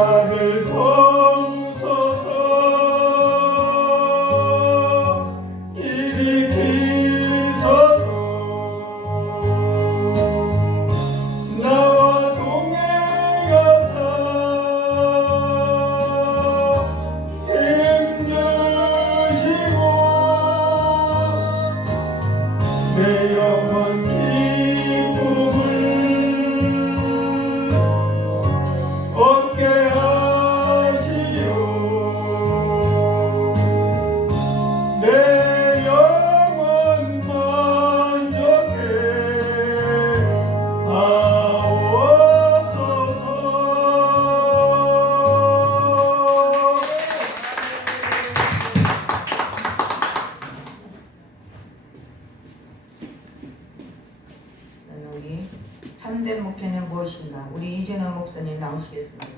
나를 도우소서. 일으키소서. 나와 동행하사 힘주시고 내 영혼 기쁨을 얻게 하시오. 내 영혼 만족해 하옵소서. 우리 참된 목회는 무엇인가? 우리 이준호 목사님 나오시겠습니다.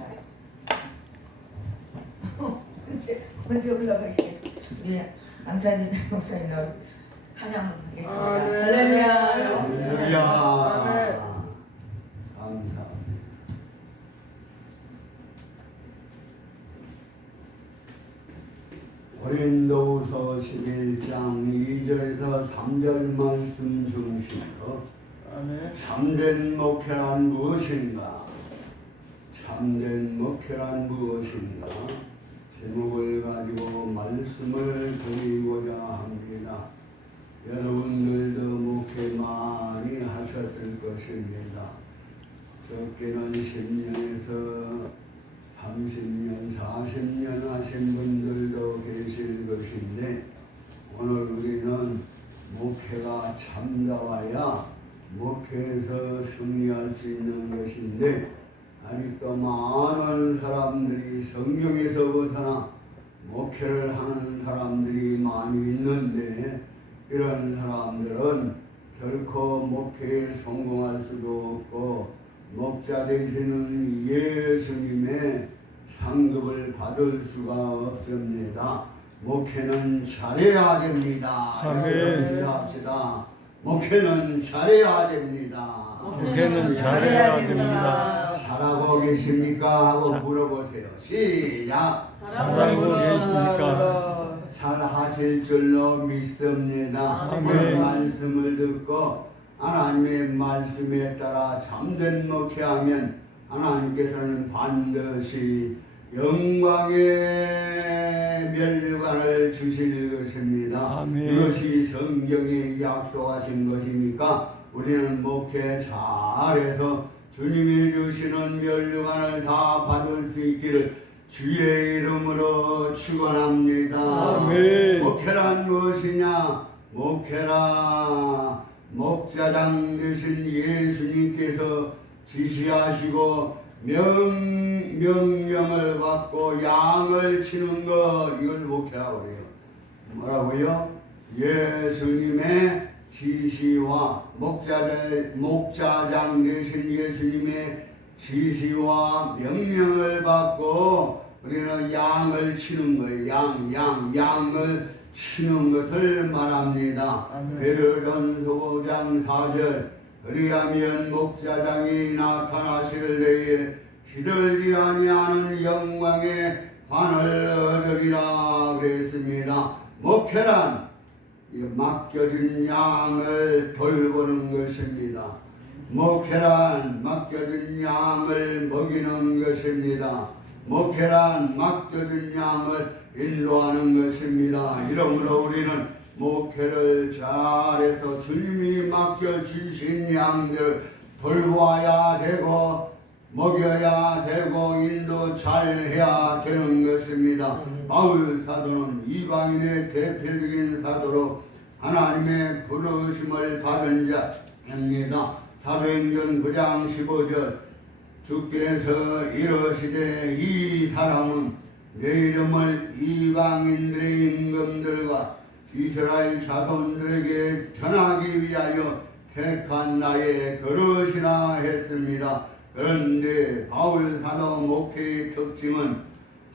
언제 올라가시겠어요? 우리 안사진 목사님 찬양하겠습니다. 할렐루야. 할렐루야. 감사합니다. 고린도후서 11장 2절에서 3절 말씀 중심으로 참된 목회란 무엇인가? 참된 목회란 무엇인가? 제목을 가지고 말씀을 드리고자 합니다. 여러분들도 목회 많이 하셨을 것입니다. 적게는 10년에서 30년, 40년 하신 분들도 계실 것인데, 오늘 우리는 목회가 참다와야 목회에서 승리할 수 있는 것인데, 아직도 많은 사람들이 성경에서 벗어나 목회를 하는 사람들이 많이 있는데, 이런 사람들은 결코 목회에 성공할 수도 없고 목자 되시는 예수님의 상급을 받을 수가 없습니다. 목회는 잘해야 됩니다. 아멘. 합시다. 목회는 잘해야 됩니다. 목회는 잘해야 됩니다. 잘하고 계십니까? 하고 물어보세요. 시작. 잘하고 계십니까? 잘 하실 줄로 믿습니다. 아멘. 오늘 말씀을 듣고 하나님의 말씀에 따라 참된 목회하면 하나님께서는 반드시 영광의 멸류관을 주실 것입니다. 아멘. 이것이 성경에 약속하신 것이니까 우리는 목회 잘해서 주님이 주시는 멸류관을 다 받을 수 있기를 주의 이름으로 축원합니다. 아멘. 목회란 무엇이냐? 목회라 목자장 되신 예수님께서 지시하시고 명령을 받고 양을 치는 것, 이걸 목회라고 그래요. 뭐라고요? 예수님의 지시와 목자장 되신 예수님의 지시와 명령을 받고 우리는 양을 치는 거예요. 양을 치는 것을 말합니다. 베드로전서 5장 4절 그리하면 목자장이 나타나실 때에 시들지 아니하는 영광의 관을 얻으리라 그랬습니다. 목회란 맡겨진 양을 돌보는 것입니다. 목회란 맡겨진 양을 먹이는 것입니다. 목회란 맡겨진 양을 인도하는 것입니다. 이러므로 우리는 목회를 잘해서 주님이 맡겨주신 양들 돌보아야 되고 먹여야 되고 인도 잘해야 되는 것입니다. 바울 사도는 이방인의 대표적인 사도로 하나님의 부르심을 받은 자입니다. 사도행전 9장 15절 주께서 이러시되 이 사람은 내 이름을 이방인들의 임금들과 이스라엘 자손들에게 전하기 위하여 택한 나의 그릇이라 했습니다. 그런데 바울 사도 목회의 특징은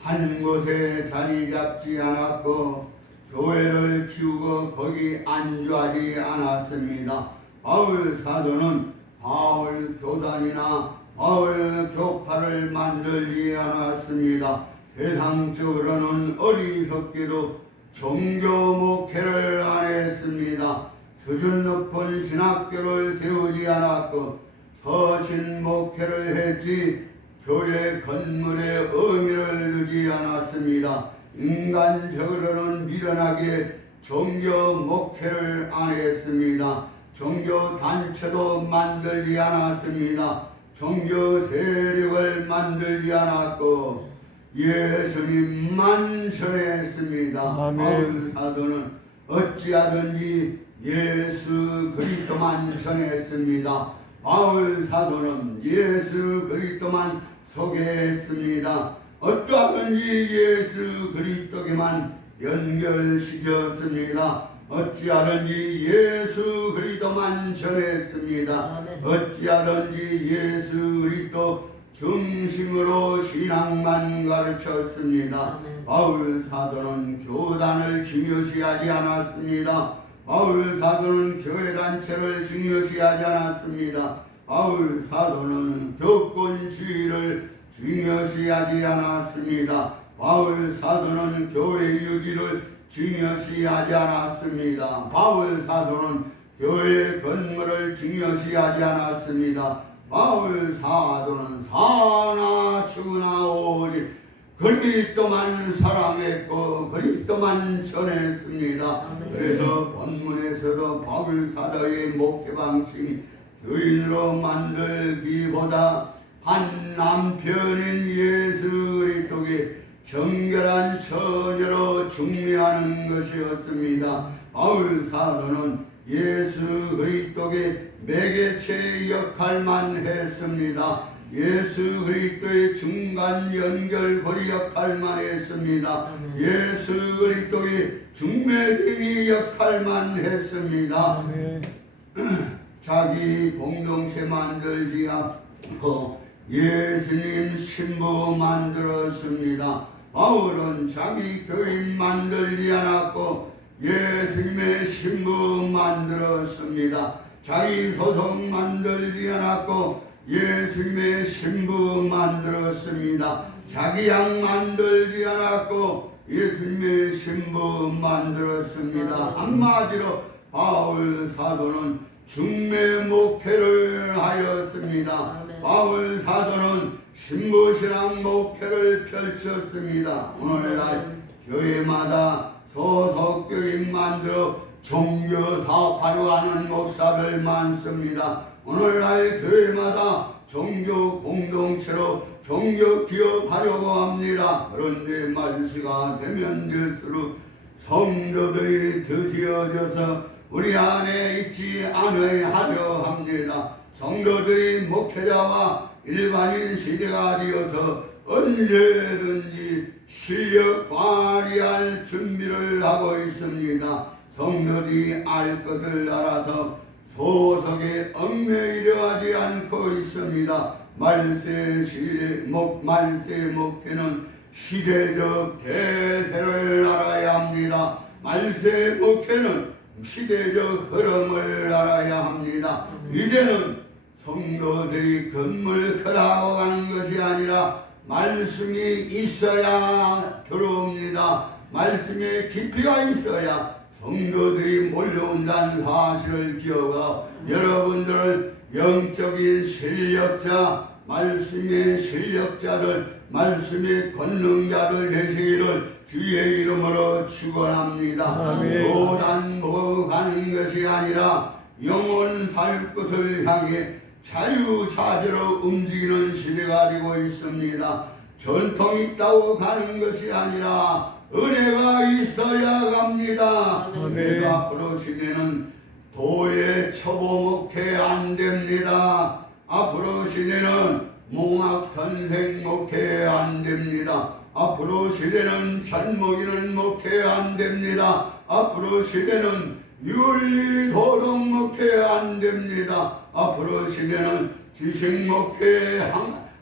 한 곳에 자리 잡지 않았고 교회를 키우고 거기 안주하지 않았습니다. 바울 사도는 바울 교단이나 마을 교파를 만들지 않았습니다. 세상적으로는 어리석게도 종교 목회를 안 했습니다. 수준 높은 신학교를 세우지 않았고 서신 목회를 했지 교회 건물의 의미를 두지 않았습니다. 인간적으로는 미련하게 종교 목회를 안 했습니다. 종교 단체도 만들지 않았습니다. 종교 세력을 만들지 않았고 예수님만 전했습니다. 바울 사도는 어찌하든지 예수 그리스도만 전했습니다. 바울 사도는 예수 그리스도만 소개했습니다. 어떠하든지 예수 그리스도에게만 연결시켰습니다. 어찌하든지 예수 그리스도만 전했습니다. 어찌하든지 예수 그리스도 중심으로 신앙만 가르쳤습니다. 바울 사도는 교단을 중요시하지 않았습니다. 바울 사도는 교회 단체를 중요시하지 않았습니다. 바울 사도는 교권주의를 중요시하지 않았습니다. 바울 사도는 교회 유지를 중요시하지 않았습니다. 바울 사도는 교회 건물을 중요시하지 않았습니다. 바울 사도는 사나 죽으나 오직 그리스도만 사랑했고 그리스도만 전했습니다. 그래서 본문에서도 바울 사도의 목회 방침이 교인으로 만들기보다 한 남편인 예수 그리스도의 정결한 처녀로 중매하는 것이었습니다. 바울 사도는 예수 그리스도의 매개체 역할만 했습니다. 예수 그리스도의 중간 연결고리 역할만 했습니다. 예수 그리스도의 중매쟁이 역할만 했습니다. 자기 공동체 만들지 않고 예수님 신부 만들었습니다. 바울은 자기 교인 만들지 않았고 예수님의 신부 만들었습니다. 자기 소속 만들지 않았고 예수님의 신부 만들었습니다. 자기 양 만들지 않았고 예수님의 신부 만들었습니다. 한마디로 바울 사도는 중매 목회를 하였습니다. 바울 사도는 신부신앙 목회를 펼쳤습니다. 오늘날 교회마다 소속 교인 만들어 종교 사업하려 하는 목사들 많습니다. 오늘날 교회마다 종교 공동체로 종교 기업하려고 합니다. 그런데 말세가 되면 될수록 성도들이 드시어져서 우리 안에 있지 않아야 합니다. 성도들이 목회자와 일반인 시대가 되어서 언제든지 실력 발휘할 준비를 하고 있습니다. 성도들이 알 것을 알아서 소속에 얽매이려 하지 않고 있습니다. 말세 목회는 시대적 대세를 알아야 합니다. 말세 목회는 시대적 흐름을 알아야 합니다. 이제는 성도들이 건물 커나고 가는 것이 아니라 말씀이 있어야 들어옵니다. 말씀에 깊이가 있어야 성도들이 몰려온다는 사실을 기억하고 여러분들은 영적인 실력자, 말씀의 실력자들, 말씀의 권능자들 되시기를 주의 이름으로 축원합니다. 교단 보고 가는 것이 아니라 영원 살 것을 향해 자유자재로 움직이는 시대가 되고 있습니다. 전통이 있다고 가는 것이 아니라 은혜가 있어야 갑니다. 그래서 앞으로 시대는 도의 초보 목회 안 됩니다. 앞으로 시대는 몽학 선생 목회 안 됩니다. 앞으로 시대는 잘먹이는 목회 안 됩니다. 앞으로 시대는 윤리 도덕 목회 안 됩니다. 앞으로 시대는 지식 목회,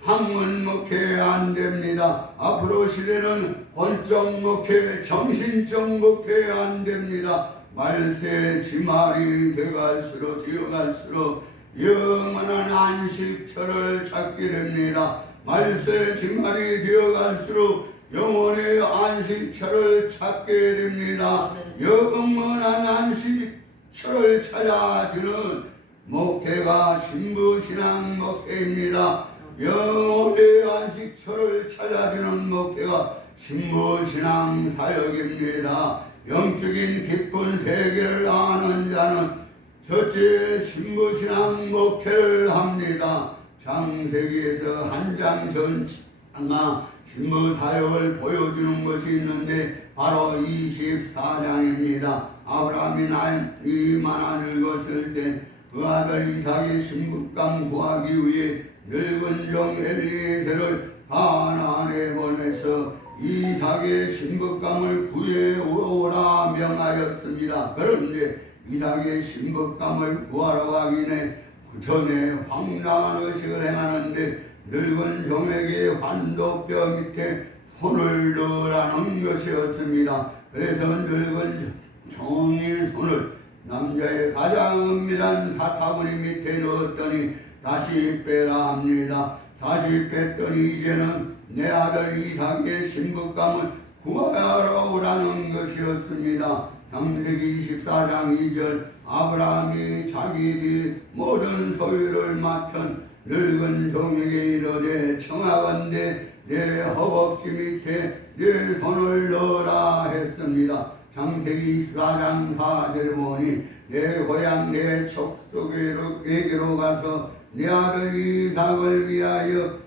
학문 목회 안 됩니다. 앞으로 시대는 권적 목회, 정신적 목회 안 됩니다. 말세 지말이 되어갈수록 영원한 안식처를 찾게 됩니다. 말세 증알이 되어갈수록 영원의 안식처를 찾게 됩니다. 영원한 안식처를 찾아주는 목회가 신부신앙 목회입니다. 영원의 안식처를 찾아주는 목회가 신부신앙 사역입니다. 영적인 깊은 세계를 아는 자는 첫째 신부신앙 목회를 합니다. 창세기에서 한 장 전체가 신부사역을 보여주는 것이 있는데 바로 24장입니다. 아브라함이 나이가 늙었을 때 그 아들 이삭의 신부감 구하기 위해 늙은 종 엘리에셀을 가나안에 보내서 이삭의 신부감을 구해오라 명하였습니다. 그런데 이삭의 신부감을 구하러 가기 전에 황당한 의식을 행하는데 늙은 종에게 환도뼈 밑에 손을 넣으라는 것이었습니다. 그래서 늙은 종이 손을 남자의 가장 은밀한 사타구니 밑에 넣었더니 다시 빼라 합니다. 다시 뺐더니 이제는 내 아들 이삭의 신부감을 구하러 오라는 것이었습니다. 창세기 24장 2절 아브라함이 자기 모든 소유를 맡은 늙은 종에게 이르되 청하건대 내 허벅지 밑에 내 손을 넣으라 했습니다. 창세기 24장 4절에 보니 내 고향 내 족속에게로 가서 내 아들 이삭을 위하여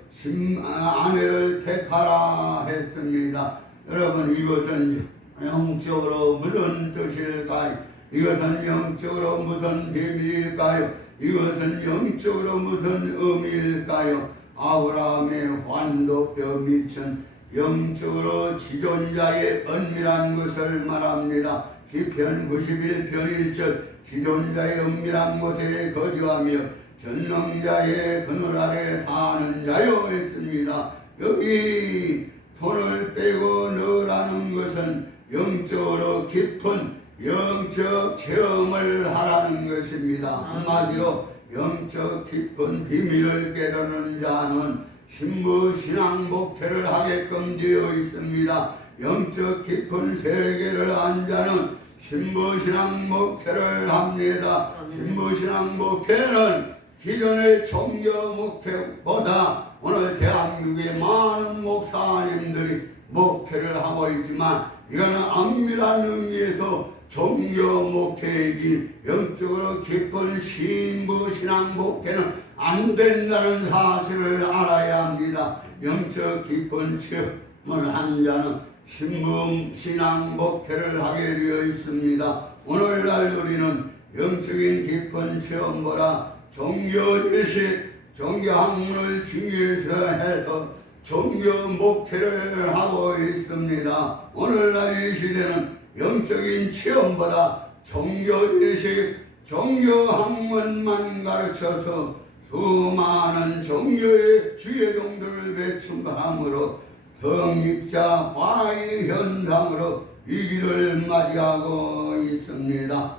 아내를 택하라 했습니다. 여러분 이것은 영적으로 무슨 뜻일까요? 이것은 영적으로 무슨 비밀일까요? 이것은 영적으로 무슨 의미일까요? 아브라함의 환도뼈 밑은 영적으로 지존자의 은밀한 것을 말합니다. 시편 91편 1절 지존자의 은밀한 곳에 거주하며 전능자의 그늘 아래 사는 자요 했습니다. 여기 손을 빼고 넣으라는 것은 영적으로 깊은 영적 체험을 하라는 것입니다. 한마디로 영적 깊은 비밀을 깨달은 자는 신부신앙 목회를 하게끔 되어 있습니다. 영적 깊은 세계를 안 자는 신부신앙 목회를 합니다. 신부신앙 목회는 기존의 종교 목회보다 오늘 대한민국의 많은 목사님들이 목회를 하고 있지만 이거는 엄밀한 의미에서 종교 목회이기 영적으로 깊은 신부신앙 목회는 안 된다는 사실을 알아야 합니다. 영적 깊은 체험을 한 자는 신부신앙 목회를 하게 되어 있습니다. 오늘날 우리는 영적인 깊은 체험보다 종교지식, 종교학문을 중요해서 해서 종교 목회를 하고 있습니다. 오늘날 이 시대는 영적인 체험보다 종교지식, 종교학문만 가르쳐서 수많은 종교의 주의종들을 배출함으로 성직자 과의 현상으로 위기를 맞이하고 있습니다.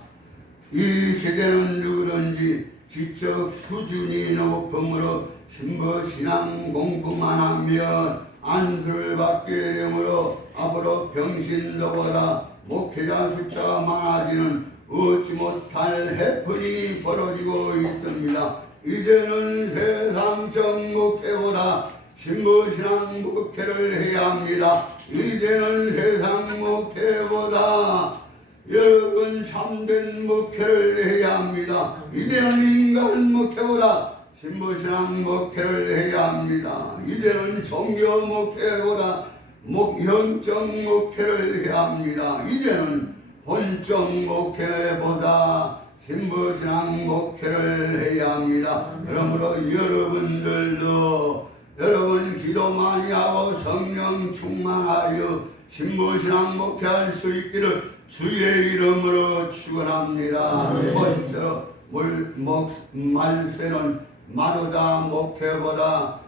이 시대는 누구든지 지적 수준이 높음으로 신부신앙 공부만 하면 안수를 받게 되므로 앞으로 병신도보다 목회자 숫자가 많아지는 얻지 못할 해프닝이 벌어지고 있습니다. 이제는 세상적 목회보다 신부신앙 목회를 해야 합니다. 이제는 세상 목회보다 여러분 참된 목회를 해야 합니다. 이제는 인간 목회보다 신부신앙 목회를 해야 합니다. 이제는 종교 목회보다 영적 목회를 해야 합니다. 이제는 본적 목회보다 신부신앙 목회를 해야 합니다. 그러므로 여러분들도 여러분 기도 많이 하고 성령 충만하여 신부신앙 목회할 수 있기를 주의 이름으로 축원합니다. 번째로 말세는 마르다 목회보다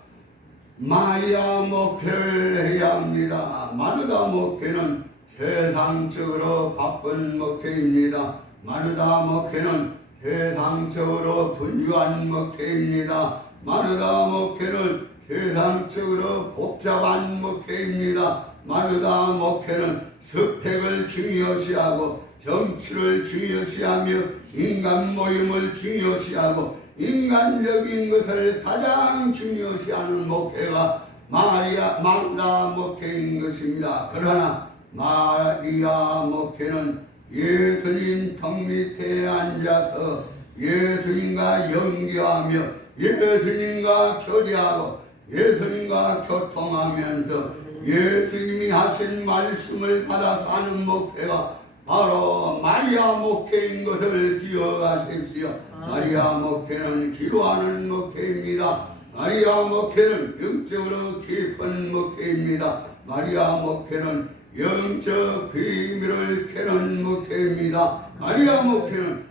마리아 목회를 해야 합니다. 마르다 목회는 세상적으로 바쁜 목회입니다. 마르다 목회는 세상적으로 분주한 목회입니다. 마누다 목회는 세상적으로 복잡한 목회입니다. 마누다 목회는 스펙을 중요시하고 정치를 중요시하며 인간 모임을 중요시하고 인간적인 것을 가장 중요시하는 목회가 마누다 목회인 것입니다. 그러나 마리아 목회는 예수님 턱 밑에 앉아서 예수님과 연기하며 예수님과 교제하고 예수님과 교통하면서 예수님이 하신 말씀을 받아 사는 목회가 바로 마리아 목회인 것을 기억하십시오. 마리아 목회는 기도하는 목회입니다. 마리아 목회는 영적으로 깊은 목회입니다. 마리아 목회는 영적 비밀을 캐는 목회입니다. 마리아 목회는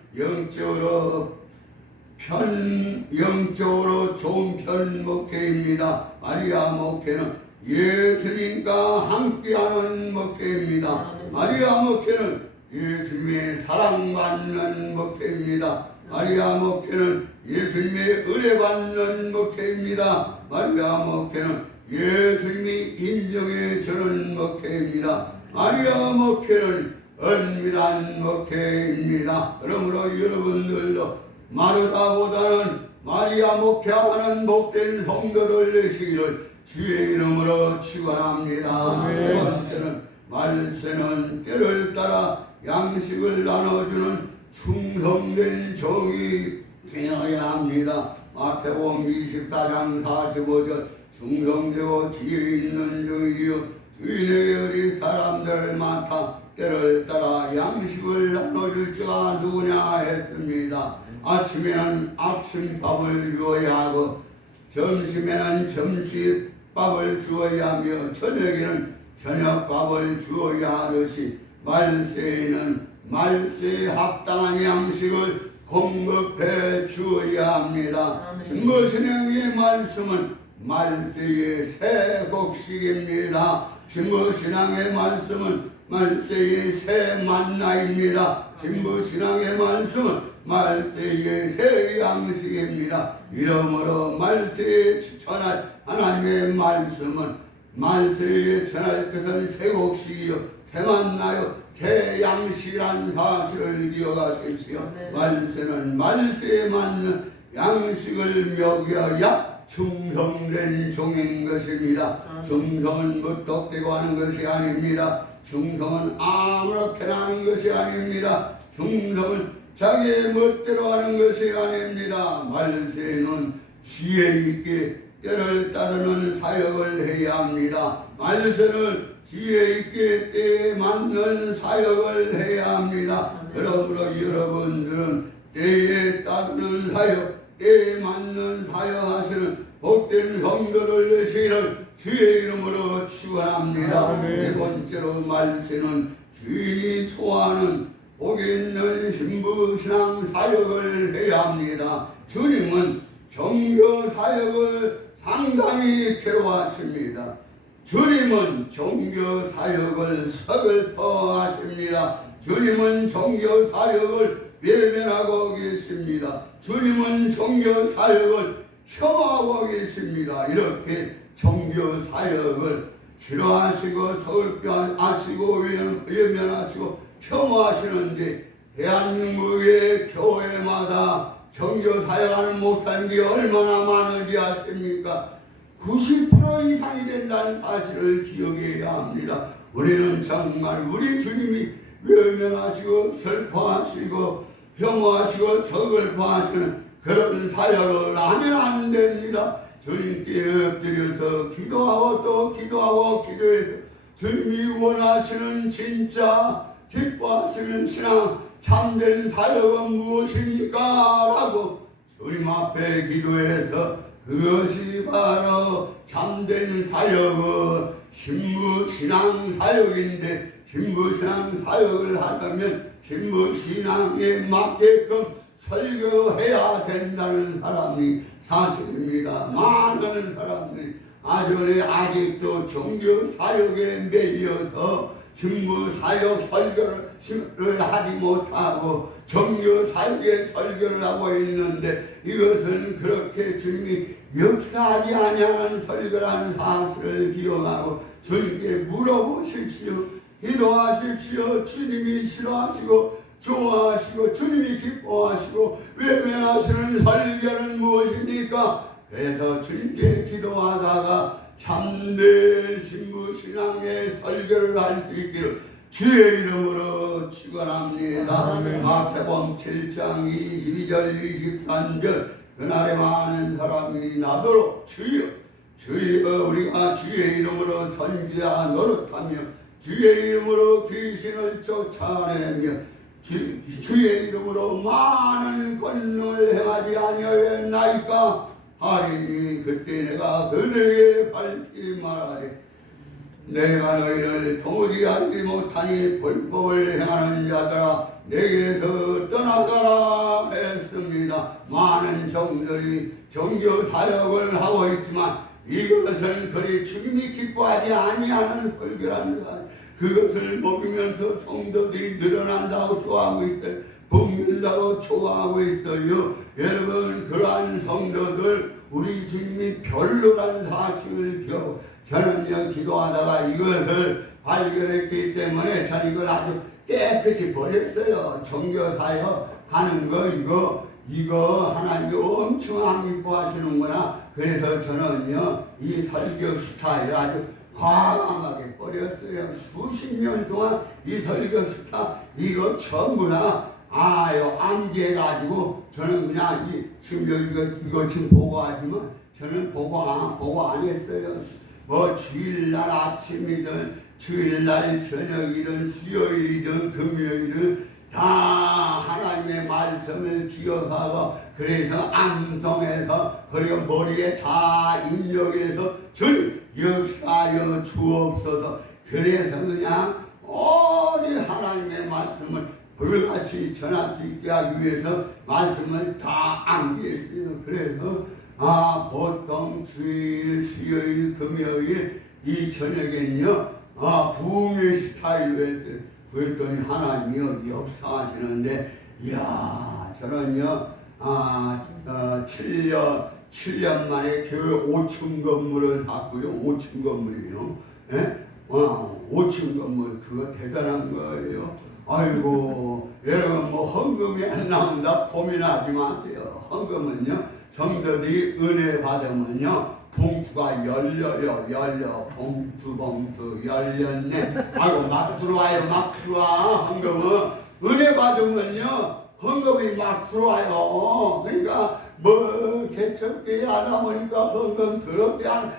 영적으로 좋은 편 목회입니다. 마리아 목회는 예수님과 함께하는 목회입니다. 마리아 목회는 예수님의 사랑받는 목회입니다. 마리아 목회는 예수님의 은혜받는 목회입니다. 마리아 목회는 예수님이 인정해 주는 목회입니다. 마리아 목회는 은밀한 목회입니다. 그러므로 여러분들도 마르다보다는 마리아 목회하는 복된 성도를 내시기를 주의 이름으로 축원합니다. 세 번째는 말세는 때를 따라 양식을 나눠주는 충성된 종이 되어야 합니다. 마태복음 24장 45절 충성되고 지혜 있는 종이요 주인에게 우리 사람들 많다 때를 따라 양식을 나눠줄 자가 누구냐 했습니다. 아침에는 아침밥을 주어야 하고 점심에는 점심밥을 주어야 하며 저녁에는 저녁밥을 주어야 하듯이 말세에는 말세에 합당한 양식을 공급해 주어야 합니다. 신부신앙의 말씀은 말세의 새 곡식입니다. 신부신앙의 말씀은 말세의 새 만나입니다. 신부신앙의 말씀은 말세의 새 양식입니다. 이러므로 말세에 전할 하나님의 말씀은 말세에 전할 것은 새 곡식이요 새 만나요 새 양식이라는 사실을 기억하십시오. 말세는 말세에 맞는 양식을 먹여야 충성된 종인 것입니다. 충성은 무턱대고 하는 것이 아닙니다. 충성은 아무렇게나 하는 것이 아닙니다. 충성은 자기의 멋대로 하는 것이 아닙니다. 말세는 지혜 있게 때를 따르는 사역을 해야 합니다. 말세는 지혜 있게 때에 맞는 사역을 해야 합니다. 그러므로 여러분들은 때에 따르는 사역, 때에 맞는 사역하시는 복된 성도를 내시기를 주의 이름으로 축원합니다. 네 번째로 말세는 주인이 좋아하는 복 있는 신부신앙 사역을 해야 합니다. 주님은 종교 사역을 상당히 괴로워하십니다. 주님은 종교 사역을 서글퍼하십니다. 주님은 종교 사역을 외면하고 계십니다. 주님은 종교 사역을 혐오하고 계십니다. 이렇게 종교 사역을 싫어하시고 서글퍼하시고 외면하시고 혐오하시는데 대한민국의 교회마다 종교 사역하는 목사님이 얼마나 많은지 아십니까? 90% 이상이 된다는 사실을 기억해야 합니다. 우리는 정말 우리 주님이 외면하시고 슬퍼하시고 혐오하시고 서글퍼하시는 그런 사역을 하면 안 됩니다. 주님께 엎드려서 기도하고 또 기도하고 기도해서 주님이 원하시는 진짜 기뻐하시는 신앙 참된 사역은 무엇입니까? 라고 주님 앞에 기도해서 그것이 바로 참된 사역은 신부신앙 사역인데 신부신앙 사역을 하려면 신부신앙에 맞게끔 설교해야 된다는 사람이 사실입니다. 많은 사람들이 아직도 종교 사역에 매여서 직무 사역 설교를 하지 못하고 정교 사역의 설교를 하고 있는데 이것은 그렇게 주님이 역사하지 아니하는 설교라는 사실을 기억하고 주님께 물어보십시오. 기도하십시오. 주님이 싫어하시고 좋아하시고 주님이 기뻐하시고 외면하시는 설교는 무엇입니까? 그래서 주님께 기도하다가 참된 신부신앙의 설교를 할 수 있기를 주의 이름으로 축원합니다. 마태복음 7장 22절 23절 그날에 많은 사람이 나도록 주여 우리가 주의 이름으로 선지자 노릇하며 주의 이름으로 귀신을 쫓아내며 주의 이름으로 많은 권능을 행하지 아니하였나이까 하리니 그때 내가 그들에게 밝히 말하리 내가 너희를 도무지 알지 못하니 불법을 행하는 자들아 내게서 떠나가라 했습니다. 많은 종들이 종교 사역을 하고 있지만 이것은 그리 주님이 기뻐하지 아니하는 설교랍니다. 그것을 먹으면서 성도들이 늘어난다고 좋아하고 있어요. 붕는다고 좋아하고 있어요. 여러분 그러한 성도들 우리 주님이 별로라는 사실을 기억. 저는요 기도하다가 이것을 발견했기 때문에 저는 이걸 아주 깨끗이 버렸어요. 종교사역 하는 거 이거 하나님이 엄청 안 기뻐하시는구나. 그래서 저는요 이 설교 스타일을 아주 과감하게 버렸어요. 수십 년 동안 이 설교 스타일 이거 전부 다 암기해가지고 저는 그냥 지금 이거 지금 보고하지만 저는 보고 안 했어요. 뭐 주일날 아침이든 주일날 저녁이든 수요일이든 금요일은 다 하나님의 말씀을 기억하고 그래서 암송해서 그리고 머리에 다 입력해서 주님 역사여 주옵소서. 그래서 그냥 오직 하나님의 말씀을 불같이 전할 수 있게 하기 위해서 말씀을 다 암기했어요. 그래서 보통 주일, 수요일, 금요일 이 저녁엔요 부흥의 스타일로 했어요. 그랬더니 하나님이요 역사하시는데 이야 저는요 7년 만에 교회 5층 건물을 샀고요. 5층 건물이요. 예? 5층 건물 그거 대단한 거예요. 아이고 여러분 뭐 헌금이 안 나온다 고민하지 마세요. 헌금은요 성도들이 은혜 받으면요 봉투가 열려 봉투 열렸네. 아이고 막 들어와 헌금은 은혜 받으면요 헌금이 막 들어와요. 그러니까 뭐 개척교회 하다 보니까 헌금 더럽게 안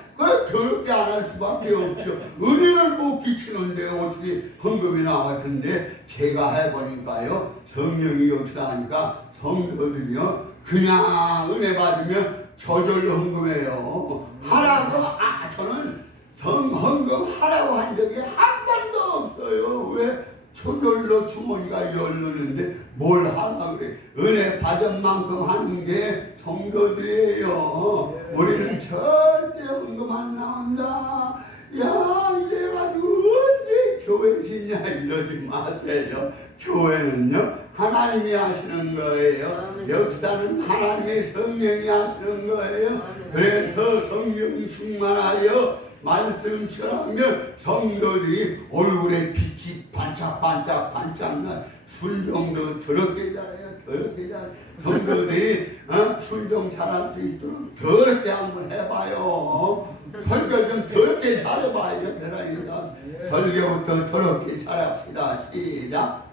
할 수밖에 없죠. 은혜를 못 끼치는데 어떻게 헌금이 나왔는데 제가 해보니까요 성령이 역사하니까 성도들이요 그냥 은혜 받으면 저절로 헌금해요. 하라고 저는 헌금 하라고 한 적이 한 번도 없어요. 왜? 저절로 주머니가 열리는데 뭘 하나 그래. 은혜 받은 만큼 하는 게 성도들이에요. 우리는 절대 헌금 안 나온다. 야 이래가지고 언제 교회 지냐 이러지 마세요. 교회는요 하나님이 하시는 거예요. 역사는 하나님의 성령이 하시는 거예요. 그래서 성령이 충만하여 말씀처럼 성도들이 얼굴에 빛이 반짝반짝 나 순종도 더럽게 잘해요. 성도들이 순종 잘할 수 있도록 더럽게 한번 해봐요. 설교 좀 더럽게 잘해봐요. 대단합니다. 설교부터 더럽게 잘합시다. 시작.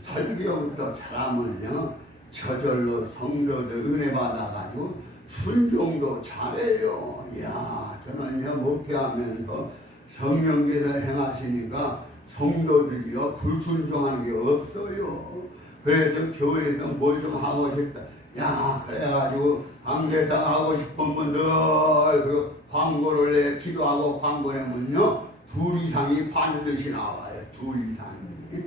설교부터 잘하면요 저절로 성도들 은혜 받아가지고 순종도 잘해요. 이야, 저는요, 목회하면서 성령께서 행하시니까 성도들이요, 불순종하는 게 없어요. 그래서 교회에서 뭘 좀 하고 싶다. 야, 그래가지고, 강대상 하고 싶은 분들, 그 광고를 내, 기도하고 광고 내면요, 2 이상이 반드시 나와요. 2 이상이.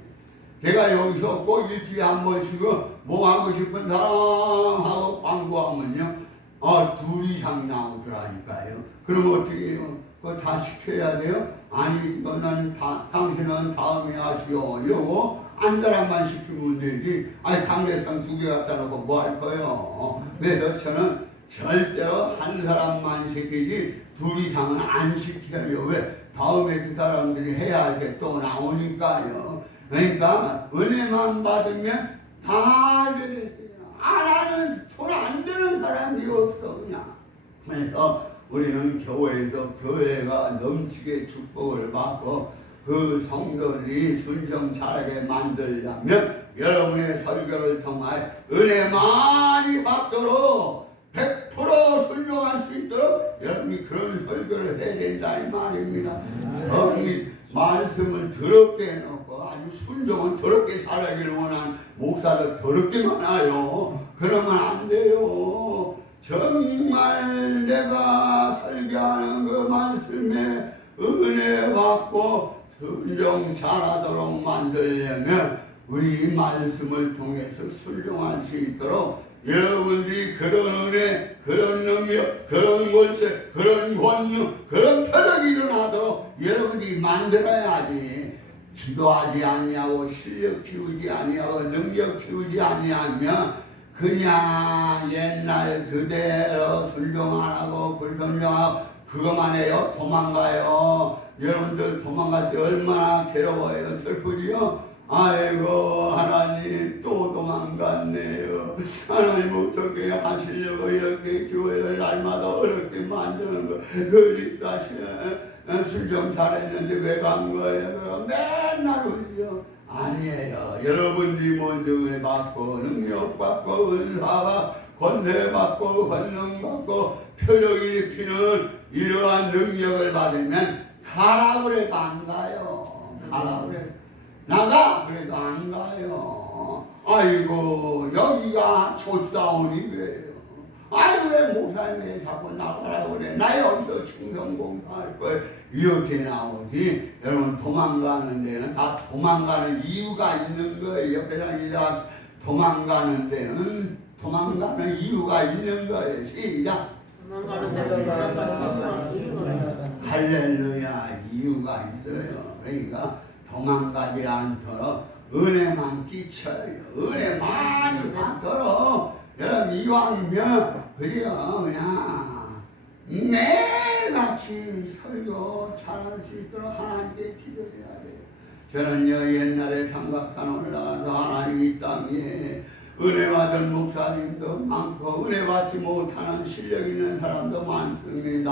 제가 여기서 꼭 일주일에 한 번씩은 뭐 하고 싶은 사람하고 광고하면요, 2 둘 이상 나오더라니까요. 그럼 어떻게 해요? 그거 다 시켜야 돼요? 아니, 너는 당신은 다음에 하시오. 이러고 한 사람만 시키면 되지. 아니, 강대상 2개 갖다 놓고 뭐 할 거예요? 그래서 저는 절대로 한 사람만 시키지 둘 이상은 안 시켜요. 왜? 다음에 그 사람들이 해야 할 게 또 나오니까요. 그러니까 은혜만 받으면 다 되겠어요. 안 하는, 손 안 드는 사람이 없어 그냥. 그래서 우리는 교회가 넘치게 축복을 받고 그 성도들이 순종 잘하게 만들려면 여러분의 설교를 통하여 은혜 많이 받도록 100% 순종할 수 있도록 여러분이 그런 설교를 해야 된다 이 말입니다. 여러분이 말씀을 더럽게 해놓고 아주 순종은 더럽게 살아기를 원하는 목사들 더럽게 많아요. 그러면 안 돼요. 정말 내가 설교하는 그 말씀에 은혜 받고 순종 잘하도록 만들려면 우리 말씀을 통해서 순종할 수 있도록 여러분들이 그런 은혜, 그런 능력, 그런 권세, 그런 권능, 그런 표적이 일어나도록 여러분들이 만들어야지. 기도하지 아니하고 실력 키우지 아니하고 능력 키우지 아니하면 그냥 옛날 그대로 순종 안 하고 불순종하고 그것만 해요. 도망가요. 여러분들 도망갈 때 얼마나 괴로워요. 슬프지요? 아이고 하나님 또 도망갔네요. 하나님 어떻게 하시려고 이렇게 교회를 날마다 어렵게 만드는 거. 그 집사씨는 순종 잘했는데 왜 간 거예요? 맨날 울죠. 아니에요. 여러분들이 먼저 은혜 받고 능력 받고 은사 받고 권세 받고 권능 받고 표적 일으키는 이러한 능력을 받으면 가라 그래도 안 가요. 가라 그래. 나가 그래도 안 가요. 아이고 여기가 좋다오니 그래요. 아유 왜 목사님이 자꾸 나가라고 그래. 나 여기서 충성봉사할 거예요. 이렇게 나오지. 여러분 도망가는 데는 다 도망가는 이유가 있는 거예요. 옆에서 일하고 도망가는 데는 도망가는 이유가 있는 거예요. 시작. 도망가는 데가 할렐루야. 이유가 있어요. 그러니까 도망가지 않도록 은혜만 끼쳐요. 은혜 많이 받도록 여러분 이왕이면 그래요 그냥 매일같이 설교 잘할 수 있도록 하나님께 기도해야 돼요. 저는요 옛날에 삼각산 올라가서 하나님 이 땅에 은혜 받은 목사님도 많고 은혜 받지 못하는 실력 있는 사람도 많습니다.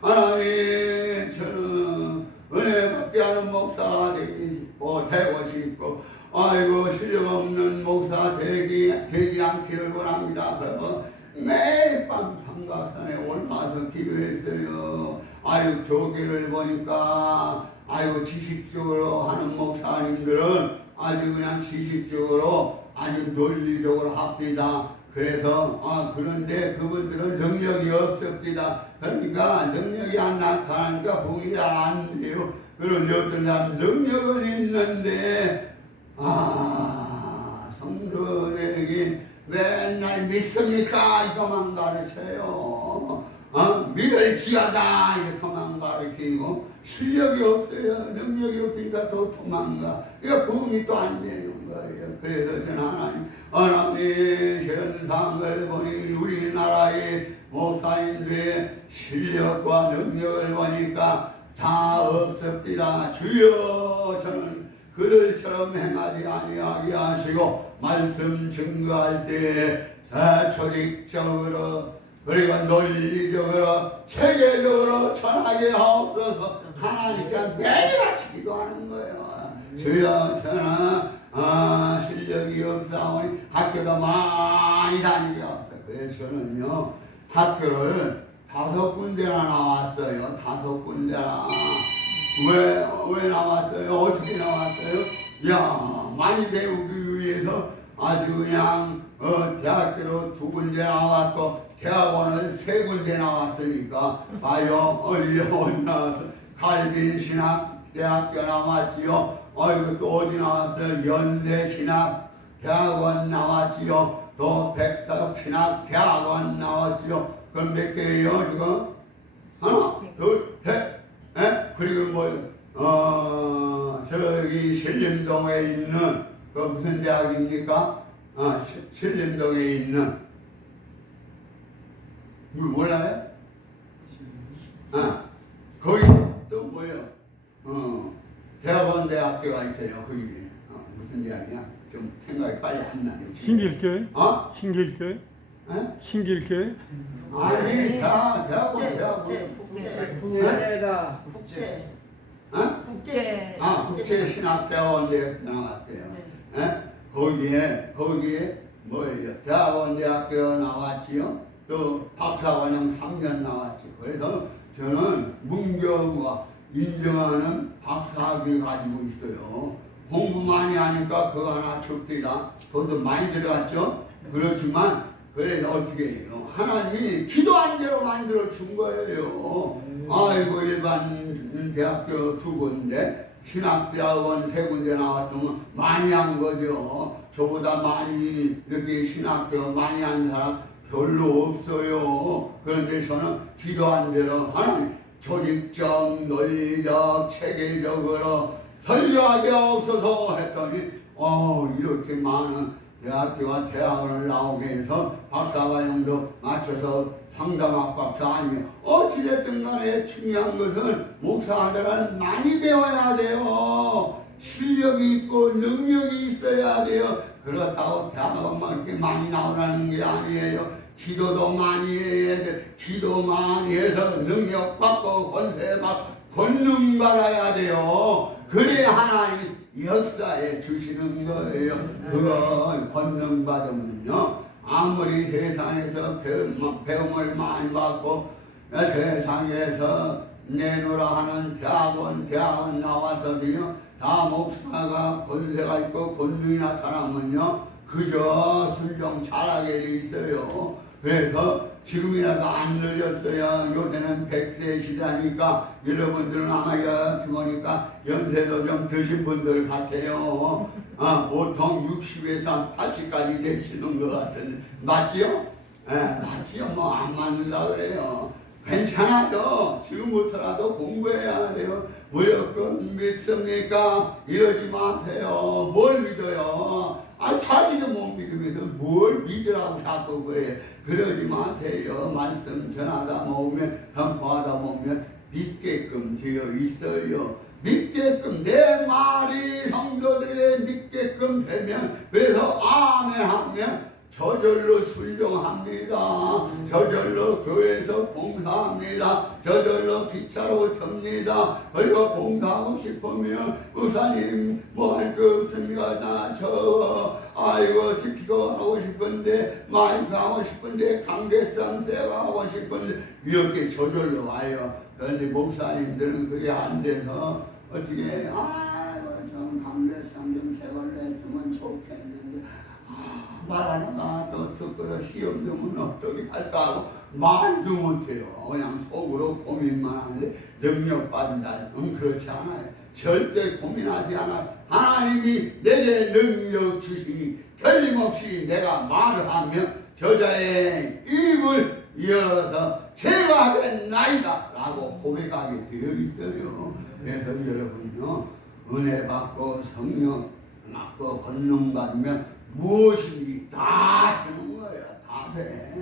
하나님 저는 은혜 받게 하는 목사가 되고 싶고 아이고 실력 없는 목사 되지 않기를 원합니다. 그러면 매일 밤 삼각산에 올라와서 기도했어요. 아유 교계를 보니까 아이고 지식적으로 하는 목사님들은 아주 그냥 지식적으로 아주 논리적으로 합디다. 그래서 그런데 그분들은 능력이 없습니다. 그러니까 능력이 안 나타나니까 부흥이 잘 안 돼요. 그런데 어떤 사람 능력은 있는데 성도에게 맨날 믿습니까? 이것만 가르쳐요. 믿을지어다 이렇게만 가르치고 실력이 없어요. 능력이 없으니까 또 도망가. 이거 부흥이 또 안 되는 거예요. 그래서 저는 하나님 현상을 보니 우리나라의 목사님들의 실력과 능력을 보니까 다 없습니다. 주여 저는 그들처럼 행하지 아니하게 하시고 말씀 증거할 때 조직적으로 그리고 논리적으로 체계적으로 전하게 하옵소서. 하나님께 매일같이 기도하는 거예요. 주여 저는 실력이 없사오니 학교도 많이 다니게 없어. 그래서 저는요 학교를 5군데나 나왔어요. 5군데나. 왜 나왔어요? 어떻게 나왔어요? 야 많이 배우기 위해서 아주 그냥 대학교로 2군데 나왔고 대학원을 3군데 나왔으니까 봐요. 나와서 갈빈신학 대학교 나왔지요. 이거 또 어디 나왔어요? 연대신학 대학원 나왔지요. 또 백석신학 대학원 나왔지요. 그럼 몇 개예요 지금? 하나, 둘, 셋. 그리고 저기 신림동에 있는 그 무슨 대학입니까? 신림동에 있는 몰라요? 거기 또 뭐예요? 대학원 대학교가 있어요. 거기 무슨 대학이야? 좀 생각이 빨리 안 나네. 신길교회? 신길교회? 에? 신길교회? 아니 대학원. 국제가 국제. 국제. 국제신학대학원 대학교 나왔어요. 거기에 뭐예요? 대학원 대학교 나왔지요. 또 박사과정 3년 나왔지. 그래서 저는 문교가 인정하는 박사학위를 가지고 있어요. 공부 많이 하니까 그거 하나 적대다. 돈도 많이 들어갔죠. 그렇지만 그래서 어떻게 해요? 하나님이 기도한 대로 만들어 준 거예요. 아이고 일반 대학교 2군데 신학대학원 3군데 나왔으면 많이 한 거죠. 저보다 많이 이렇게 신학교 많이 한 사람 별로 없어요. 그런데 저는 기도한 대로 하나님 조직적, 논리적, 체계적으로 설교하게 없어서 했더니 이렇게 많은 대학교와 대학원을 나오게 해서 박사과정도 맞춰서 상담학 박사 아니에요. 어찌됐든 간에 중요한 것은 목사들은 많이 배워야 돼요. 실력이 있고 능력이 있어야 돼요. 그렇다고 대학원만 이렇게 많이 나오라는 게 아니에요. 기도도 많이 해야 돼. 기도 많이 해서 능력 받고 권세 받고 권능 받아야 돼요. 그래야 하나님 역사에 주시는 거예요. 그거 권능 받으면요. 아무리 세상에서 배움을 많이 받고 세상에서 내놓으라 하는 대학원 나와서도요. 다 목사가 권세가 있고 권능이 나타나면요. 그저 순종 잘하게 돼 있어요. 그래서 지금이라도 안 늘렸어요. 요새는 100세 시대니까 여러분들은 아마 이렇게 보니까 연세도 좀 드신 분들 같아요. 보통 60에서 80까지 되시는 것 같은데 맞지요? 맞지요? 뭐 안 맞는다 그래요. 괜찮아요. 지금부터라도 공부해야 돼요. 무조건 믿습니까? 이러지 마세요. 뭘 믿어요? 자기도 못 믿으면서 뭘 믿으라고 자꾸 그래. 그러지 마세요. 말씀 전하다 보면 선포하다 보면 믿게끔 되어 있어요. 믿게끔 내 말이 성도들에게 믿게끔 되면 그래서 아멘 하면 저절로 순종합니다. 저절로 교회에서 봉사합니다. 저절로 기차로 듭니다. 그리고 봉사하고 싶으면 의사님 뭐 할 거 없습니까? 아이고 스피커 하고 싶은데 마이크 하고 싶은데 강대상 세가 하고 싶은데 이렇게 저절로 와요. 그런데 목사님들은 그게 안 돼서 어떻게 아이고 좀 강대상 좀 세걸로 했으면 좋겠는데 말하다가 또 듣고서 시험 되면 어떻게 할까 하고 말도 못해요. 그냥 속으로 고민만 하는데 능력 받는다. 그렇지 않아요. 절대 고민하지 않아요. 하나님이 내게 능력 주시니 틀림없이 내가 말을 하면 저자의 입을 열어서 제가 하겠나이다 라고 고백하게 되어 있어요. 그래서 여러분요 은혜 받고 성령 받고 권능 받으면 무엇인지 다 되는 거예요. 다 돼.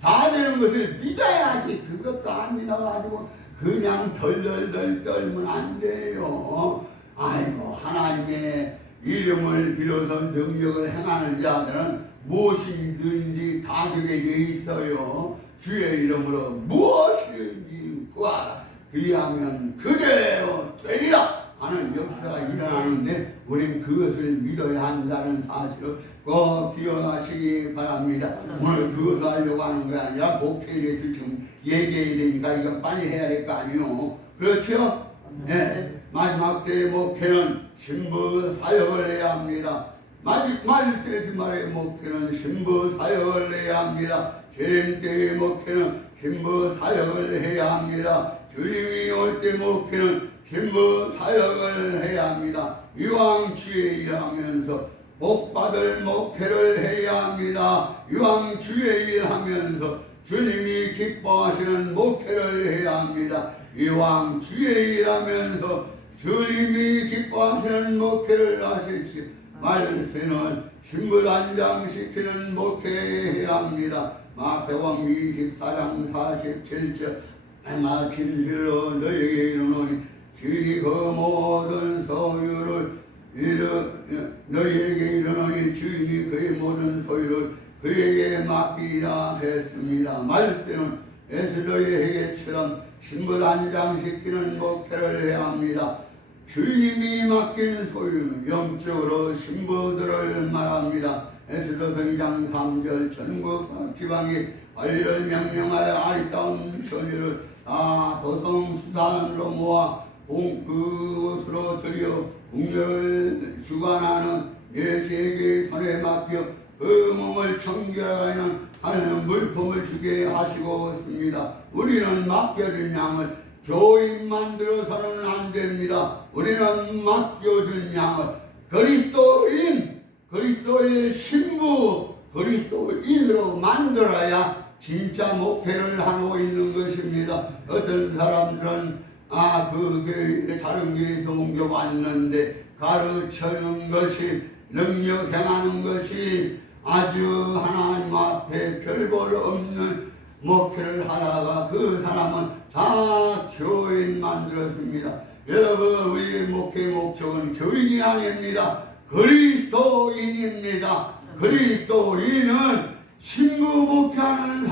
다 되는 것을 믿어야지. 그것도 안 믿어가지고 그냥 덜덜덜 떨면 안 돼요. 아이고 하나님의 이름을 빌어서 능력을 행하는 자들은 무엇이든지 다 되게 돼 있어요. 주의 이름으로 무엇이든지 구하라. 그리하면 그대로 되리라 하는 역사가 일어나는데 우린 그것을 믿어야 한다는 사실을 꼭 기억하시기 바랍니다. 오늘 그것을 하려고 하는 게 아니라 목회에 대해서 지금 얘기해야 되니까 이거 빨리 해야 될 거 아니에요. 그렇죠? 네. 마지막 때의 목회는 신부 사역을 해야 합니다. 말세지 말의 목회는 신부 사역을 해야 합니다. 재림 때의 목회는 신부 사역을 해야 합니다. 주님이 올 때 목회는 신부 사역을 해야 합니다. 이왕 주의 일하면서 복받을 목회를 해야 합니다. 이왕 주의 일하면서 주님이 기뻐하시는 목회를 해야 합니다. 이왕 주의 일하면서 주님이 기뻐하시는 목회를 하십시오. 말세는 신부단장시키는 목회해야 합니다. 마태복음 24장 47절 나 진실로 너에게 이르노니 주인이 그 모든 소유를 너희에게 이르노니 주인이 그의 모든 소유를 그에게 맡기라 했습니다. 말세는 에스더의 회개처럼 신부단장시키는 목회를 해야 합니다. 주님이 맡긴 소유는 영적으로 신부들을 말합니다. 에스더서 2장 3절 전국 각 지방에 관리를 명령하여 아리따운 전의를 다 도성수단으로 모아 그곳으로 들여 국녀를 주관하는 내세계의 손에 맡겨 그 몸을 청결하게 하는 물품을 주게 하시고 있습니다. 우리는 맡겨진 양을 교인 만들어서는 안 됩니다. 우리는 맡겨준 양을 그리스도의 신부, 그리스도인으로 만들어야 진짜 목회를 하고 있는 것입니다. 어떤 사람들은 그 교회 다른 교회에서 옮겨왔는데 가르치는 것이 능력 행하는 것이 아주 하나님 앞에 별볼 없는 목회를 하다가 그 사람은 다 교인 만들었습니다. 여러분, 우리의 목회 목적은 교인이 아닙니다. 그리스도인입니다. 그리스도인은 신부 목회하는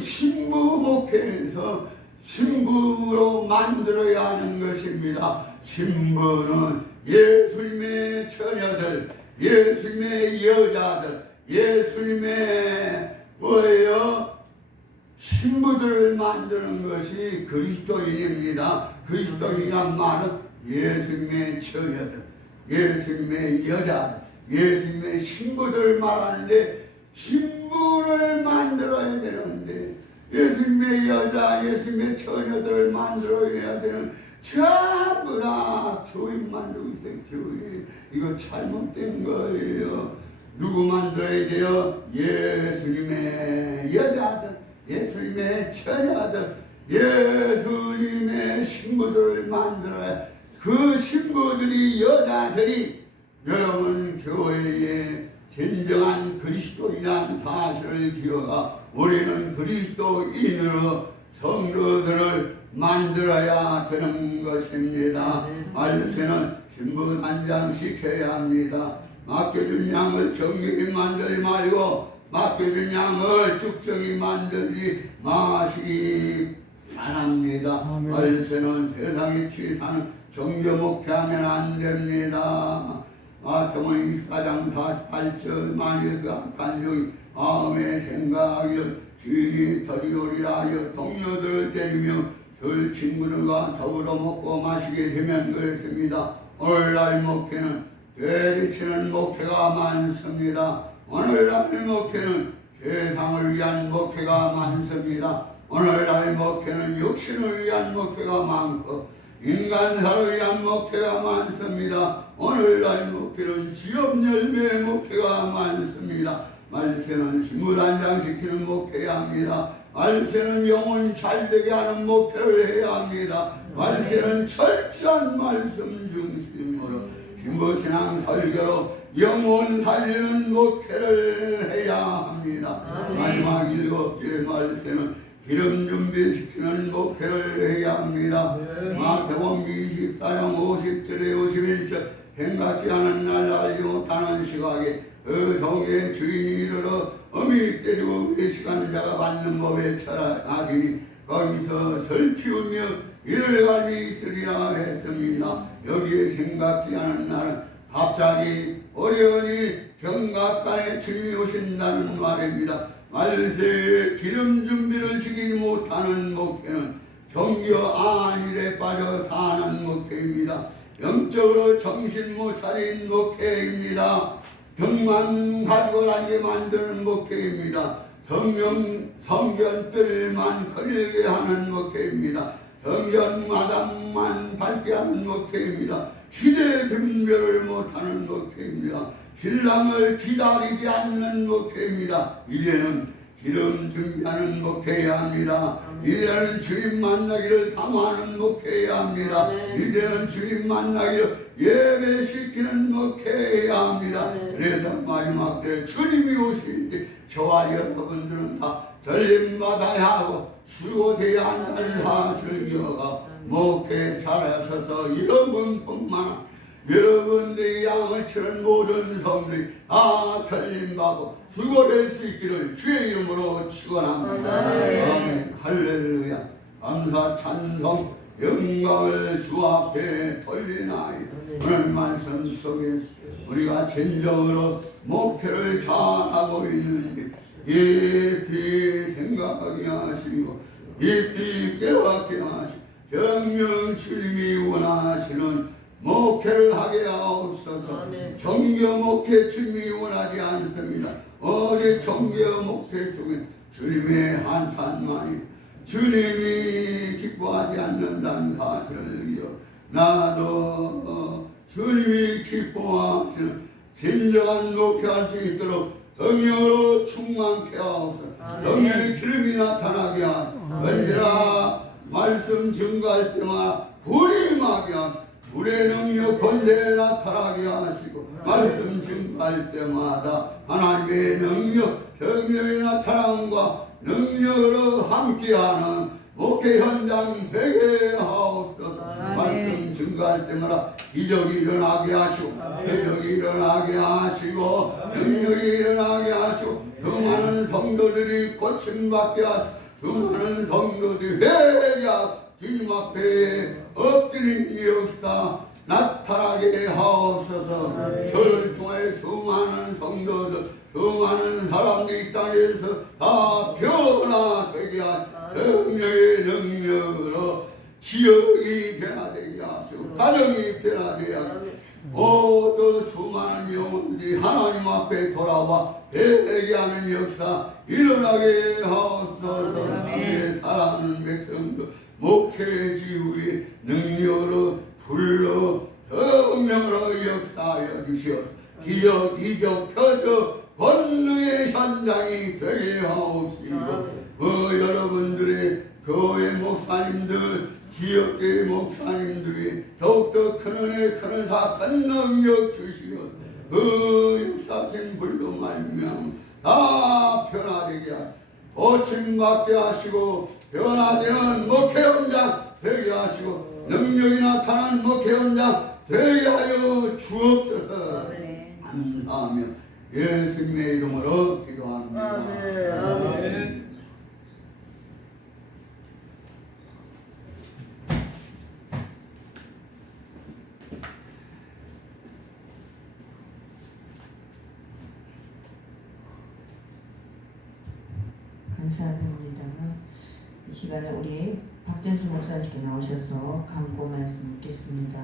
신부 목회에서 신부로 만들어야 하는 것입니다. 신부는 예수님의 처녀들, 예수님의 여자들, 예수님의 신부들을 만드는 것이 그리스도인입니다. 그리스도인이란 말은 예수님의 처녀들, 예수님의 여자들, 예수님의 신부들을 말하는데 신부를 만들어야 되는데 예수님의 여자, 예수님의 처녀들을 만들어야 되는 전부 다 교인 만들고 있어요. 교인. 이거 잘못된 거예요. 누구 만들어야 돼요? 예수님의 여자들, 예수님의 처녀들, 예수님의 신부들을 만들어야 그 신부들이 여자들이 여러분 교회에 진정한 그리스도인이라는 사실을 기억하 우리는 그리스도인으로 성도들을 만들어야 되는 것입니다. 말세는 신부 단장시켜야 합니다. 맡겨준 양을 정직히 만들지 말고 맡겨준 양을 쭉정히 만들지 마시기 바랍니다. 말세는 세상에 치사는 정교 목회하면 안 됩니다. 마태복음 24장 48절 만일 그 악한 종이 마음에 생각하기를 주인이 더디오리라 하여 동료들을 때리며 술 친구들과 더불어 먹고 마시게 되면 그랬습니다. 오늘날 목회는 되리치는 목회가 많습니다. 오늘날 목회는 세상을 위한 목회가 많습니다. 오늘날 목회는 육신을 위한 목회가 많고 인간사를 위한 목회가 많습니다. 오늘날 목회는 지업 열매의 목회가 많습니다. 말세는 신부단장시키는 목회해야 합니다. 말세는 영혼 잘되게 하는 목회를 해야 합니다. 말세는 철저한 말씀 중심으로 신부신앙 설교로 영혼 살리는 목회를 해야 합니다. 마지막 7째 말세는 기름 준비시키는 목회를 해야 합니다. 마태복음 24장 50절에 51절 행같이 하는 날 알지 못하는 시각에 그 종의 주인이 이르러 어미 때리고 외식하는 자가 받는 법에 처하기니 거기서 설피우며 이를 갈미 있으리라 했습니다. 여기에 생각지 않은 날은 갑자기 어려우니 경각간에 주님이 오신다는 말입니다. 말세에 기름 준비를 시키지 못하는 목회는 정교 안일에 빠져 사는 목회입니다. 영적으로 정신 못 차린 목회입니다. 등만 가지고 다니게 만드는 목회입니다. 성견들만 걸리게 하는 목회입니다. 성견마당만 밟게 하는 목회입니다. 시대 분별을 못하는 목회입니다. 신랑을 기다리지 않는 목회입니다. 이제는 기름 준비하는 목회해야 합니다. 이제는 주님 만나기를 사모하는 목회해야 합니다. 이제는 주님 만나기를 예배시키는 목회해야 합니다. 그래서 마지막 때 주님이 오실 때 저와 여러분들은 다 전림받아야 하고 수고되어야 한다는 사실을 기억하고 목회에 잘하셔서 여러분뿐만 아니라 여러분들의 양을 치는 모든 성들이 다 전림받고 수고될 수 있기를 주의 이름으로 축원합니다. 아멘. 할렐루야. 감사 찬송 영광을 주 앞에 돌리나이다. 오늘 말씀 속에서 우리가 진정으로 목표를 잘하고 있는지 깊이 생각하게 하시고 깊이 깨닫게 하시고 정녕 주님이 원하시는 목회를 하게 하옵소서. 정교 목회 주님이 원하지 않습니다. 어디 정교 목회 속에 주님의 한탄만이 주님이 기뻐하지 않는다는 사실을 기억. 나도 주님이 기뻐하시는 진정한 목회할 수 있도록 성령으로 충만케 하옵소서. 성령의 기름이 나타나게 하소서. 언제나 말씀 증거할 때마다 불이 임하게 하소서. 불의 능력 권세에 나타나게 하시고 말씀 증거할 때마다 하나님의 능력 성령의 나타남과 능력으로 함께하는 목회 현장 되게 하옵소서. 말씀 증거할 때마다 기적이 일어나게 하시고 표적이 일어나게 하시고 능력이 일어나게 하시고 수많은 성도들이 고침받게 하시고 수많은 성도들이 회개하고 주님 앞에 엎드린 역사 나타나게 하옵소서. 저를 통해 수많은 성도들 수많은 사람들이 이 땅에서 다 변화되게 하시고 성령의 능력으로 지역이 변화되게 하시고 가정이 변화되게 하시고 또 수많은 영혼들이 하나님 앞에 돌아와 회개하는 역사 일어나게 하옵소서. 주의 사랑하는 백성들 목회 지후의 능력으로 불러 성령으로 역사하여 주시옵소서. 기적, 이적, 표적, 권능의 현장이 되게 하옵시고 여러분들의 교회 목사님들, 지역교회 목사님들이 더욱더 큰 은혜, 큰 은사, 큰 능력 주시고 역사신 불로 말미암아 다 변화되게 하시고 고침받게 하시고 변화되는 목회 현장 되게 하시고 능력이 나타나는 목회 현장 되게 하여 주옵소서. 감사하며 예수님의 이름으로 기도합니다. 아멘. 감사드립니다. 이 시간에 우리 박전수 목사님께 나오셔서 감고 말씀 묻겠습니다.